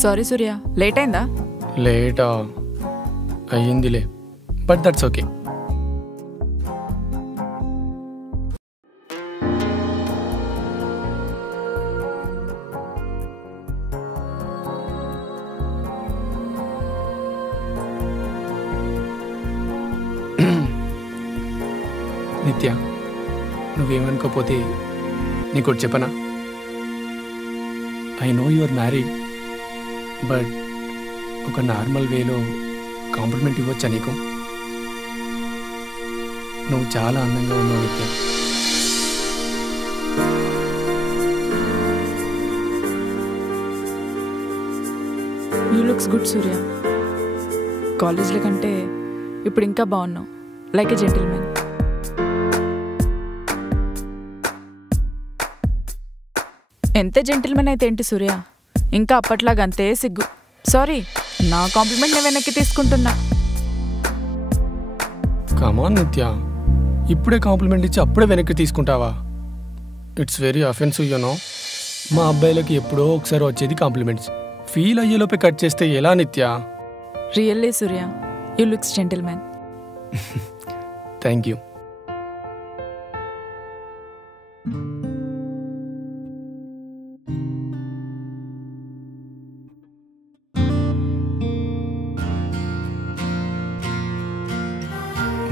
Sorry Surya, late అయిందా? లేటా అయ్యిందిలే, బట్ దట్స్ ఓకే. నిత్య, నువ్వేమనుకోపోతే నీకోటి చెప్పనా? I know you are married, but ఒక నార్మల్ వేలో కాంప్లిమెంట్ ఇవ్వచ్చా నీకు? నువ్వు చాలా అందంగా ఉన్నావు Nitya. You looks good Surya. కాలేజ్ల కంటే ఇప్పుడు ఇంకా బాగున్నావు, లైక్ ఎ జెంటిల్మెన్. ఎంత జెంటిల్మెన్ అయితే ఏంటి సూర్య, ఇంకా అప్పట్లాగా అంతే సిగ్గు. సారీ, నా కాంప్లిమెంట్ నేను వెనక్కి తీసుకుంటున్నా. కమాన్ నిత్య, ఇప్పుడే కాంప్లిమెంట్ ఇచ్చి అప్పుడే వెనక్కి తీసుకుంటావా? It's very offensive you know. మా అబ్బాయిలకి ఎప్పుడో ఒకసారి వచ్చేది కాంప్లిమెంట్స్. ఫీల్ అయ్యేలోపే కట్ చేస్తే ఎలా Nitya? Really Surya, you looks gentlemen. Thank you.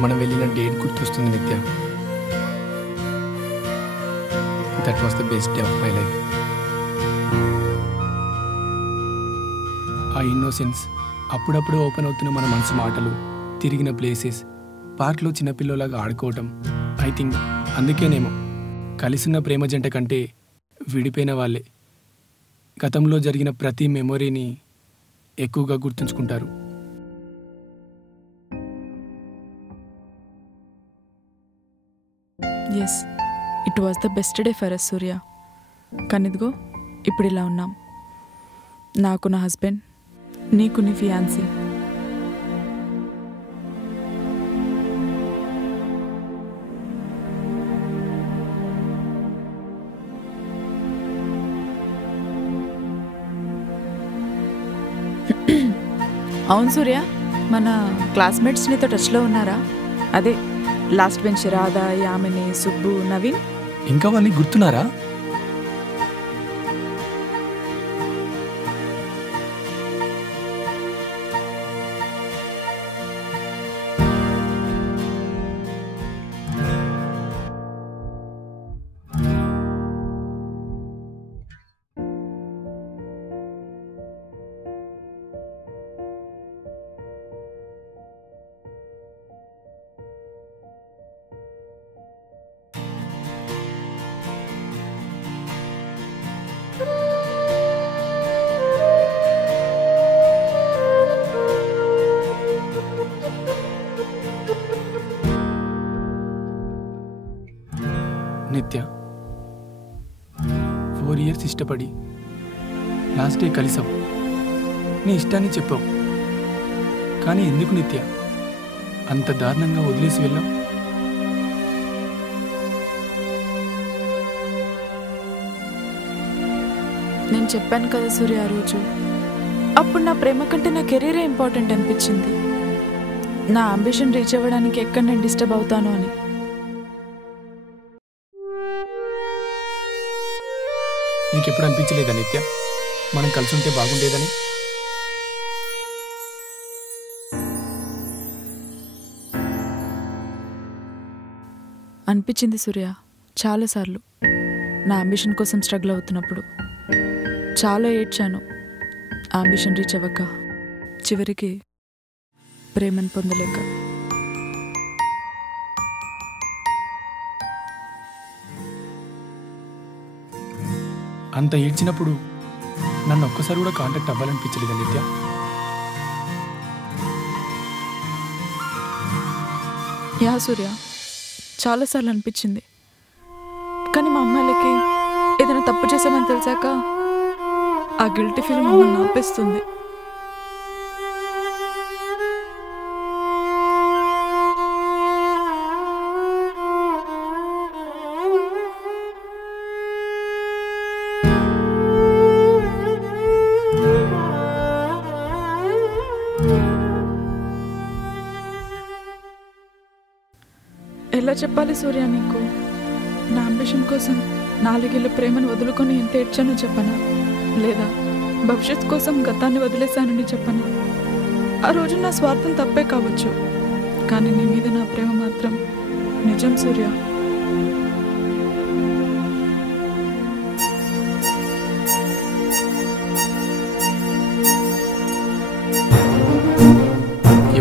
మనం వెళ్ళిన డేట్ గుర్తొస్తుంది Nitya. That was the best day of my life. ఆ ఇన్నోసెన్స్, అప్పుడప్పుడు ఓపెన్ అవుతున్న మన మనసు మాటలు, తిరిగిన ప్లేసెస్, పార్క్లో చిన్నపిల్లలాగా ఆడుకోవటం. ఐ థింక్ అందుకేనేమో కలిసిన ప్రేమ జంట కంటే విడిపోయిన వాళ్ళే గతంలో జరిగిన ప్రతి మెమొరీని ఎక్కువగా గుర్తుంచుకుంటారు. Yes, it was the best day for us Surya. కానీ ఇదిగో ఇప్పుడు ఇలా ఉన్నాం. నాకు నా హస్బెండ్, నీకు నీ ఫియాన్సీ. అవును సూర్య, మన క్లాస్మేట్స్ నీతో టచ్లో ఉన్నారా? అదే లాస్ట్ బెంచ్ రాధా, యామిని, సుబ్బు, నవీన్. ఇంకా వాళ్ళని గుర్తున్నారా? నిత్య, 4 years ఇష్టపడి లాస్ట్ డే కలిసావు. నీ ఇష్టాన్ని చెప్పావు. కానీ ఎందుకు నిత్య అంత దారుణంగా వదిలేసి వెళ్ళావు? నేను చెప్పాను కదా సూర్య ఆ రోజు, అప్పుడు నా ప్రేమ కంటే నా కెరీరే ఇంపార్టెంట్ అనిపించింది. నా అంబిషన్ రీచ్ అవ్వడానికి ఎక్కడ నేను డిస్టర్బ్ అవుతాను అని. నీకెప్పుడు అనిపించలేదా నిత్య మనం కలిసి ఉంటే బాగుండేదని? అనిపించింది సూర్య, చాలాసార్లు. నా అంబిషన్ కోసం స్ట్రగుల్ అవుతున్నప్పుడు చాలా ఏడ్చాను. అంబిషన్ రీచ్ అవ్వక, చివరికి ప్రేమను పొందలేక. అంత ఏడ్చినప్పుడు నన్ను ఒక్కసారి కూడా కాంటాక్ట్ అవ్వాలనిపించలేదా నిత్య? యా సూర్య, చాలాసార్లు అనిపించింది. కానీ మా అమ్మాయిలకి ఏదైనా తప్పు చేశామని తెలిసాక ఆ గిల్టీ ఫీల్ మమ్మల్ని ఆపేస్తుంది. ఎలా చెప్పాలి సూర్య నీకు? నా అంబిషన్ కోసం 4 ఏళ్ల ప్రేమను వదులుకొని ఎంత ఏడ్చానో చెప్పనా? లేదా భవిష్యత్తు కోసం గతాన్ని వదిలేశానని చెప్పనా? ఆ రోజు నా స్వార్థం తప్పే కావచ్చు, కానీ నీ మీద నా ప్రేమ మాత్రం నిజం సూర్య.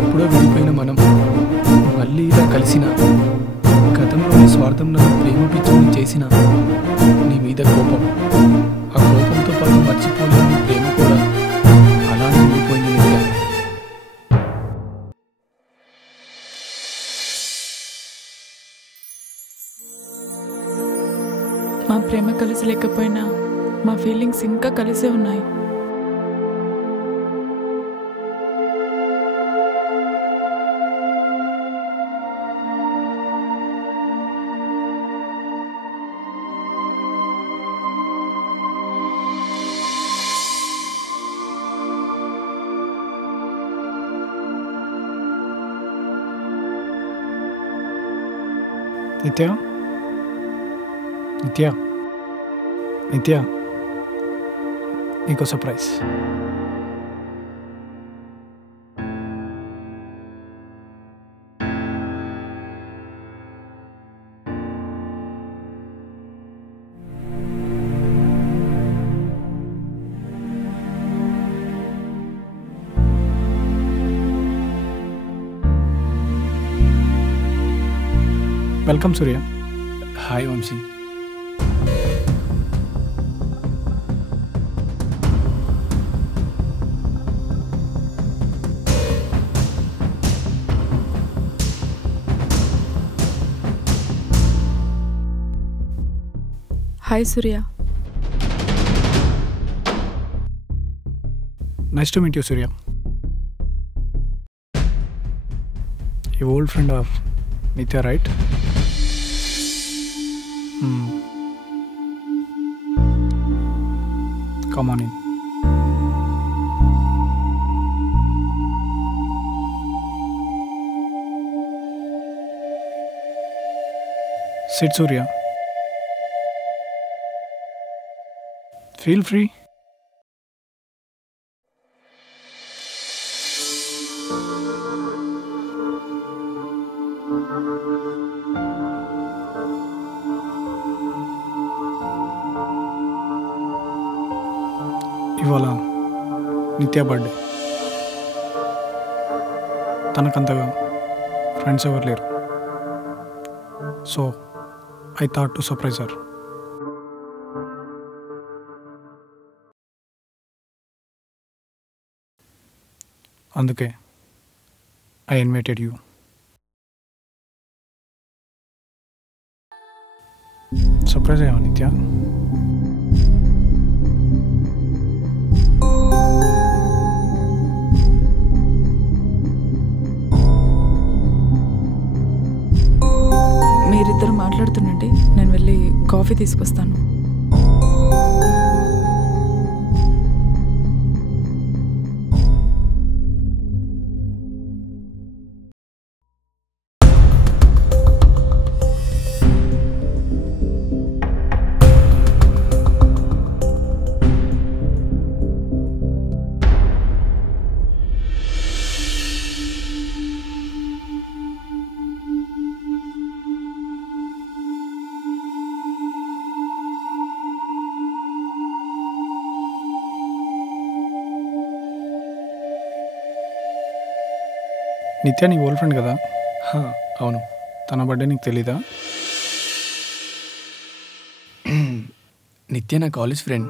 ఎప్పుడో విడిపోయిన మనం మళ్ళీ ఇలా కలిసిన, గతంలోని స్వార్థం నన్ను ప్రేమ పిచ్చిని చేసిన, నీ మీద కోపం, ఆ కోపంతో పాటు మర్చిపోలేని నీ ప్రేమ కూడా అలానే ఉండిపోయింది నిత్య. మా ప్రేమ కలిసి లేకపోయినా మా ఫీలింగ్స్ ఇంకా కలిసే ఉన్నాయి. నిత్య నిత్య నిత్య, నీకో surprise. Welcome Surya. Hi Vamsi. Hi Surya. Nice to meet you Surya. You old friend of Nitya, right? Come on in. Sit, Surya. Feel free. ఇవాళ నిత్య బర్త్డే. తనకంతగా ఫ్రెండ్స్ ఎవరు లేరు, so I thought to surprise her. అందుకే ఐ ఇన్వైటెడ్ యూ. సర్ప్రైజ్ అయ్యావా నిత్య? మీరిద్దరు మాట్లాడుతుండండి, నేను వెళ్ళి కాఫీ తీసుకొస్తాను. నిత్య నీ ఓల్డ్ ఫ్రెండ్ కదా? అవును. తన బర్త్డే నీకు తెలీదా? నిత్య నా కాలేజ్ ఫ్రెండ్.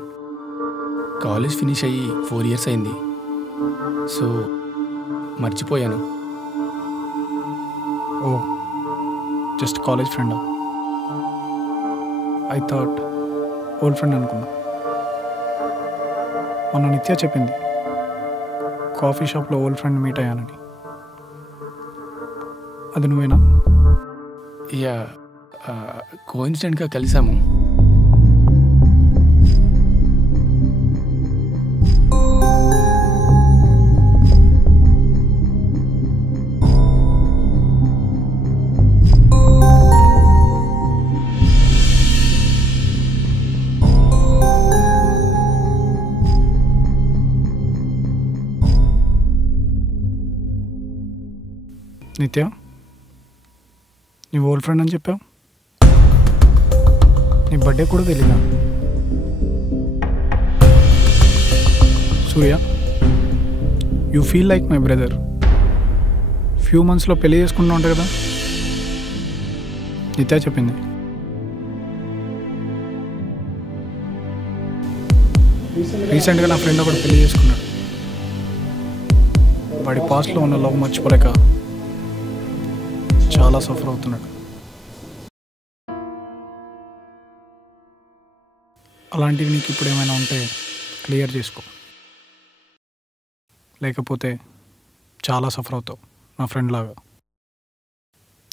కాలేజ్ ఫినిష్ అయ్యి 4 years అయింది, సో మర్చిపోయాను. ఓ, జస్ట్ కాలేజ్ ఫ్రెండా? ఐ థాట్ ఓల్డ్ ఫ్రెండ్ అనుకున్నా. మొన్న నిత్య చెప్పింది కాఫీ షాప్లో ఓల్డ్ ఫ్రెండ్ మీట్ అయ్యానని. అది నువ్వేనా? యా, కోఇన్సిడెంట్గా కలిసాము. నిత్య, నీ ఓల్డ్ ఫ్రెండ్ అని చెప్పావు, నీ బర్త్డే కూడా తెలీదా? Surya, you feel like my brother. Few మంత్స్లో పెళ్లి చేసుకుంటూ ఉంటావు కదా? నిత్య చెప్పింది. రీసెంట్గా నా ఫ్రెండ్ ఒకటి పెళ్లి చేసుకున్నాడు. వాడి పాస్ట్లో ఉన్న లవ్ మర్చిపోలేక చాలా సఫర్ అవుతున్నాడు. అలాంటివి నీకు ఇప్పుడు ఏమైనా ఉంటే క్లియర్ చేసుకో, లేకపోతే చాలా సఫర్ అవుతావు నా ఫ్రెండ్ లాగా.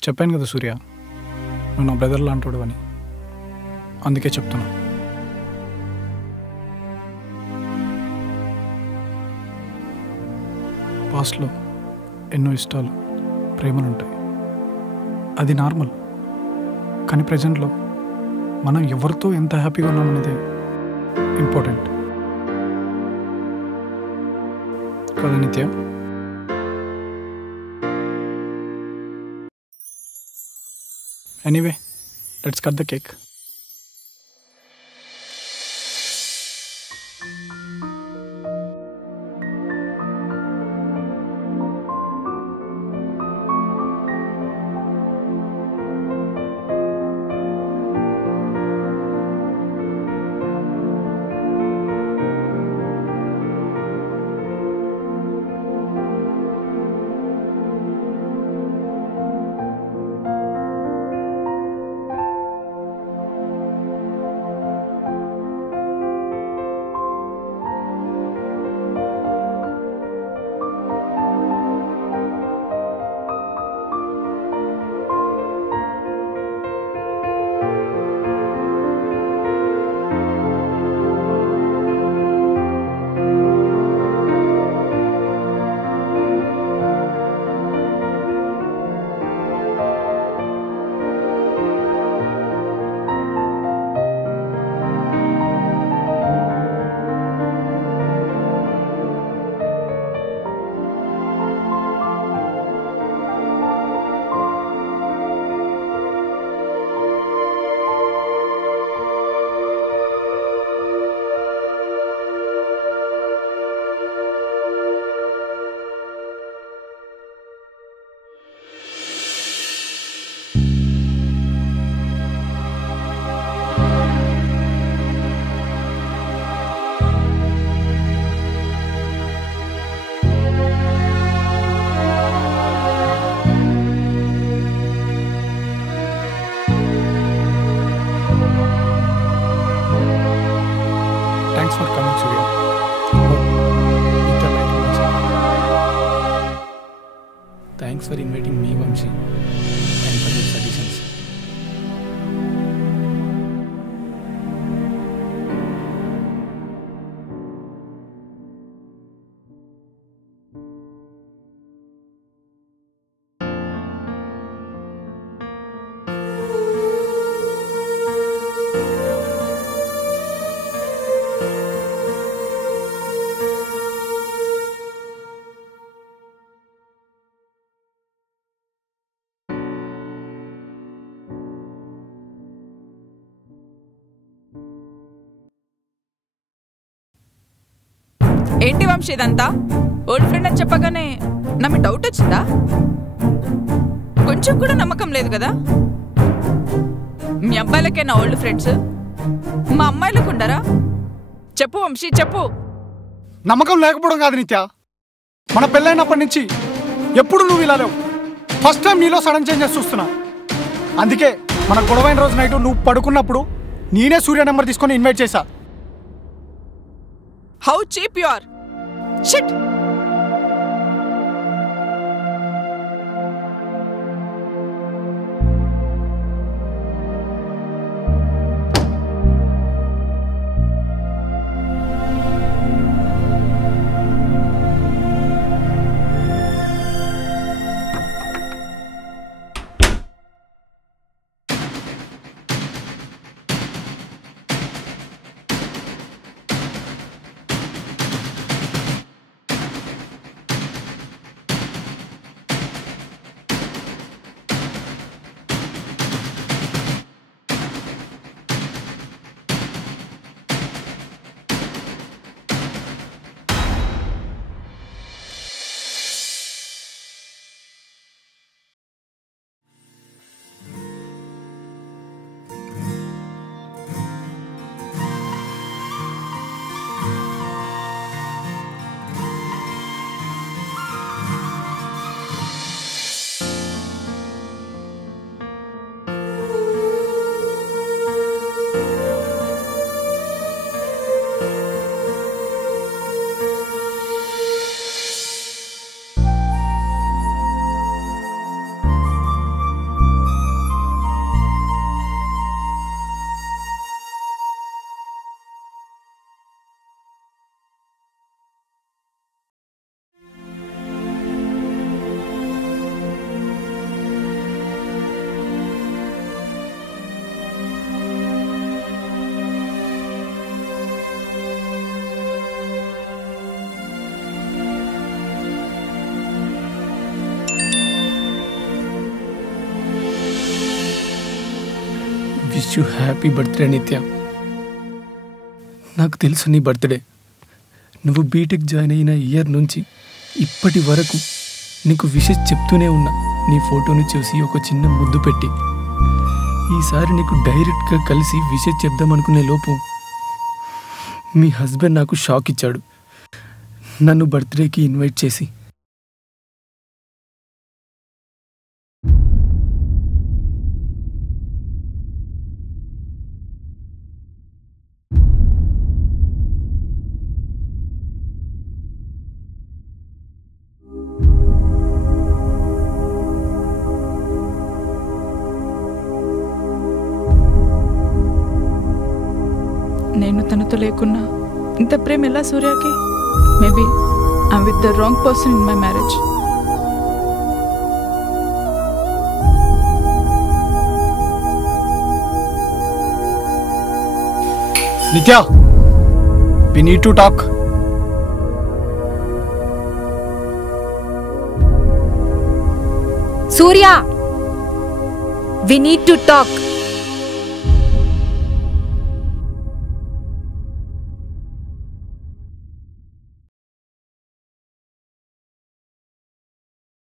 చెప్పాను కదా సూర్య, నువ్వు నా బ్రదర్ లాంటోడు అని, అందుకే చెప్తున్నా. పాస్ట్లో ఎన్నో ఇష్టాలు, ప్రేమలు ఉంటాయి, అది నార్మల్. కానీ ప్రజెంట్లో మనం ఎవరితో ఎంత హ్యాపీగా ఉన్నామనేది ఇంపార్టెంట్ కదా నిత్య? Anyway, let's cut the cake. Thanks for coming, Surya. Thanks for inviting me, Vamshi, and for your suggestions. ఏంటి వంశీ ఇదంతా? ఓల్డ్ ఫ్రెండ్ అని చెప్పగానే నా మీ డౌట్ వచ్చిందా? కొంచెం కూడా నమ్మకం లేదు కదా? మీ అబ్బాయిలకే నా ఓల్డ్ ఫ్రెండ్స్, మా అమ్మాయిలకు ఉండరా? చెప్పు వంశీ, చెప్పు. నమ్మకం లేకపోవడం కాదు నిత్య, మన పెళ్ళైనప్పటి నుంచి ఎప్పుడు నువ్వు ఇలా లేవు. ఫస్ట్ టైం నీలో సడన్ చేంజెస్ చూస్తున్నా. అందుకే మన గొడవైన రోజు నైట్ నువ్వు పడుకున్నప్పుడు నేనే సూర్య నెంబర్ తీసుకొని ఇన్వైట్ చేశా. How cheap you are. Shit. Wish you happy birthday Nitya. నాకు తెలుసు నీ బర్త్డే. నువ్వు బీటెక్ జాయిన్ అయిన ఇయర్ నుంచి ఇప్పటి వరకు నీకు విషెస్ చెప్తూనే ఉన్నా. నీ ఫోటోని చూసి ఒక చిన్న ముద్దు పెట్టి ఈసారి నీకు డైరెక్ట్గా కలిసి విషెస్ చెప్దామనుకునే లోపు మీ హస్బెండ్ నాకు షాక్ ఇచ్చాడు, నన్ను బర్త్డేకి ఇన్వైట్ చేసి. నేను తనతో లేకున్నా ఇంత ప్రేమ ఎలా సూర్యకి? Maybe I'm with the wrong person in my marriage. Nithya, we need to talk. Surya, we need to talk.